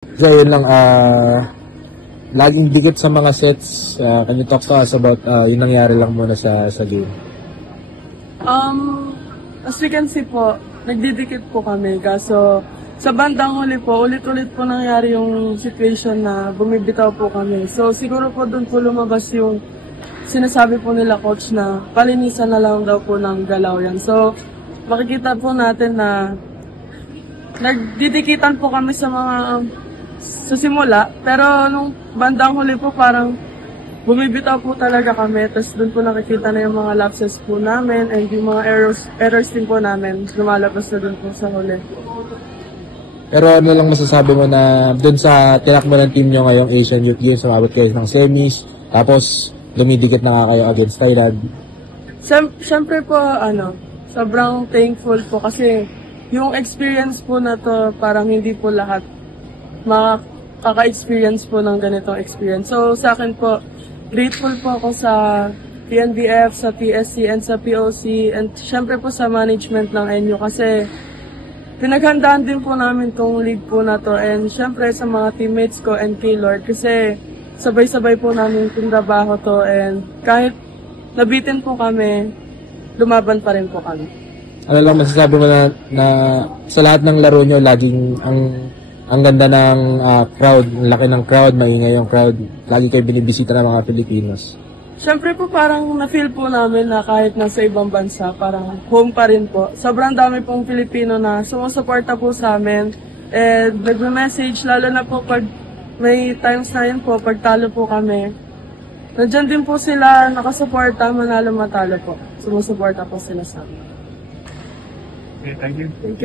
So, yun lang, laging dikit sa mga sets. Can you talk to us about yung nangyari lang muna sa game? As we can see po, nagdidikit po kami. Kaso, sa bandang huli po, ulit-ulit po nangyari yung situation na bumibitaw po kami. So, siguro po doon po lumabas yung sinasabi po nila coach na palinisan na lang daw po ng galaw yan. So, makikita po natin na nagdidikitan po kami sa simula, pero nung bandang huli po parang bumibitaw po talaga kami, tapos doon po nakikita na yung mga lapses po namin and yung mga errors din po namin lumalabas na doon po sa huli. Pero ano lang masasabi mo na doon sa tinakbo ng team nyo ngayong Asian Youth Games, umabot kayo ng semis, tapos dumidikit na nga kayo against Thailand? Siyempre po, sobrang thankful po kasi yung experience po na to, parang hindi po lahat makaka-experience po ng ganitong experience. So, sa akin po, grateful po ako sa PNBF, sa TSC, and sa POC, and syempre po sa management ng NU kasi pinaghandaan din po namin tong league po na to, and syempre sa mga teammates ko and kay Lord kasi sabay-sabay po namin itong trabaho to, and kahit nabitin po kami, lumaban pa rin po kami. Ano lang masasabi mo na sa lahat ng laro nyo, laging ang ganda ng crowd, ang laki ng crowd, maingay yung crowd, lagi kayo binibisita ng mga Pilipinos? Siyempre po parang na-feel po namin na kahit nasa ibang bansa, parang home pa rin po. Sobrang dami pong Pilipino na sumusuporta po sa amin. And nagme-message, lalo na po pag may times na yun po, pag talo po kami. Nandiyan din po sila, nakasuporta, manalo matalo po. Sumusuporta po sila sa amin. Okay, thank you. Thank you.